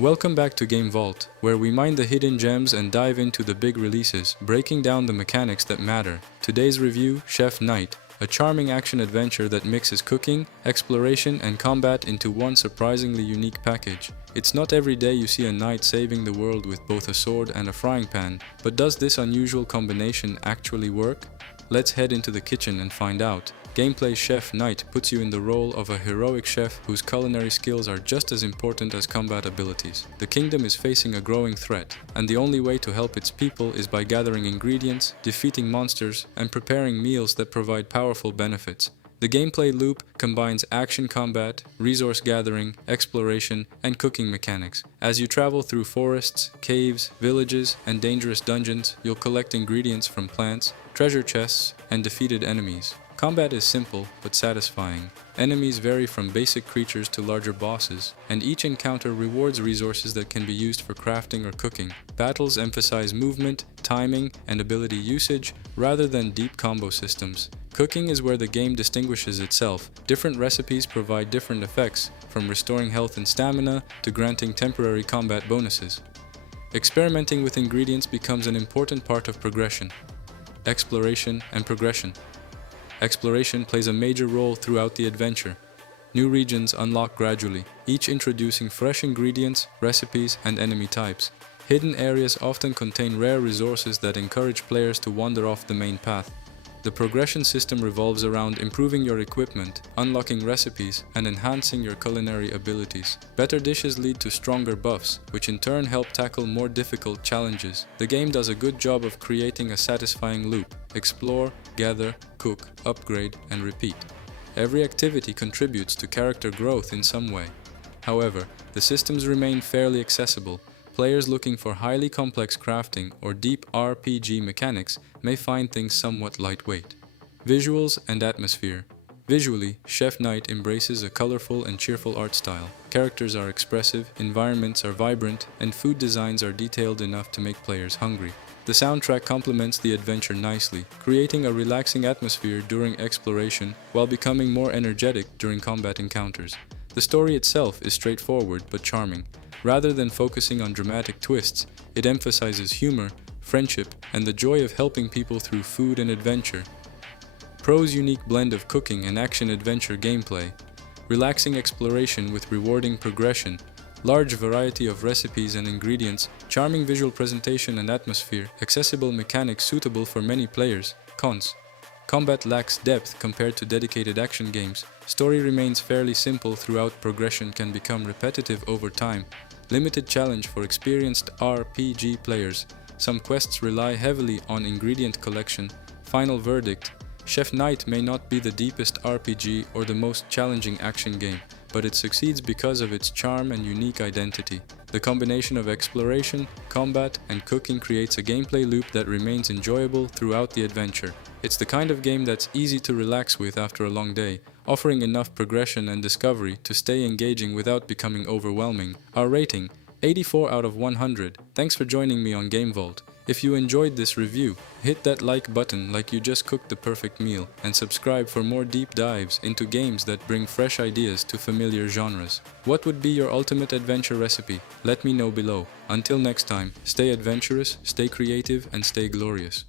Welcome back to Game Vault, where we mine the hidden gems and dive into the big releases, breaking down the mechanics that matter. Today's review, Chef Knight, a charming action-adventure that mixes cooking, exploration, and combat into one surprisingly unique package. It's not every day you see a knight saving the world with both a sword and a frying pan, but does this unusual combination actually work? Let's head into the kitchen and find out. Gameplay Chef Knight puts you in the role of a heroic chef whose culinary skills are just as important as combat abilities. The kingdom is facing a growing threat, and the only way to help its people is by gathering ingredients, defeating monsters, and preparing meals that provide powerful benefits. The gameplay loop combines action combat, resource gathering, exploration, and cooking mechanics. As you travel through forests, caves, villages, and dangerous dungeons, you'll collect ingredients from plants, treasure chests, and defeated enemies. Combat is simple but satisfying. Enemies vary from basic creatures to larger bosses, and each encounter rewards resources that can be used for crafting or cooking. Battles emphasize movement, timing, and ability usage rather than deep combo systems. Cooking is where the game distinguishes itself. Different recipes provide different effects, from restoring health and stamina to granting temporary combat bonuses. Experimenting with ingredients becomes an important part of progression. Exploration and progression. Exploration plays a major role throughout the adventure. New regions unlock gradually, each introducing fresh ingredients, recipes, and enemy types. Hidden areas often contain rare resources that encourage players to wander off the main path. The progression system revolves around improving your equipment, unlocking recipes, and enhancing your culinary abilities. Better dishes lead to stronger buffs, which in turn help tackle more difficult challenges. The game does a good job of creating a satisfying loop: explore, gather, cook, upgrade, and repeat. Every activity contributes to character growth in some way. However, the systems remain fairly accessible. Players looking for highly complex crafting or deep RPG mechanics may find things somewhat lightweight. Visuals and atmosphere. Visually, Chef Knight embraces a colorful and cheerful art style. Characters are expressive, environments are vibrant, and food designs are detailed enough to make players hungry. The soundtrack complements the adventure nicely, creating a relaxing atmosphere during exploration while becoming more energetic during combat encounters. The story itself is straightforward but charming. Rather than focusing on dramatic twists, it emphasizes humor, friendship, and the joy of helping people through food and adventure. Pros: unique blend of cooking and action-adventure gameplay, relaxing exploration with rewarding progression, large variety of recipes and ingredients, charming visual presentation and atmosphere, accessible mechanics suitable for many players. Cons: combat lacks depth compared to dedicated action games. Story remains fairly simple throughout. Progression can become repetitive over time. Limited challenge for experienced RPG players. Some quests rely heavily on ingredient collection. Final verdict: Chef Knight may not be the deepest RPG or the most challenging action game, but it succeeds because of its charm and unique identity. The combination of exploration, combat, and cooking creates a gameplay loop that remains enjoyable throughout the adventure. It's the kind of game that's easy to relax with after a long day, offering enough progression and discovery to stay engaging without becoming overwhelming. Our rating: 84 out of 100. Thanks for joining me on Game Vault. If you enjoyed this review, hit that like button like you just cooked the perfect meal, and subscribe for more deep dives into games that bring fresh ideas to familiar genres. What would be your ultimate adventure recipe? Let me know below. Until next time, stay adventurous, stay creative, and stay glorious.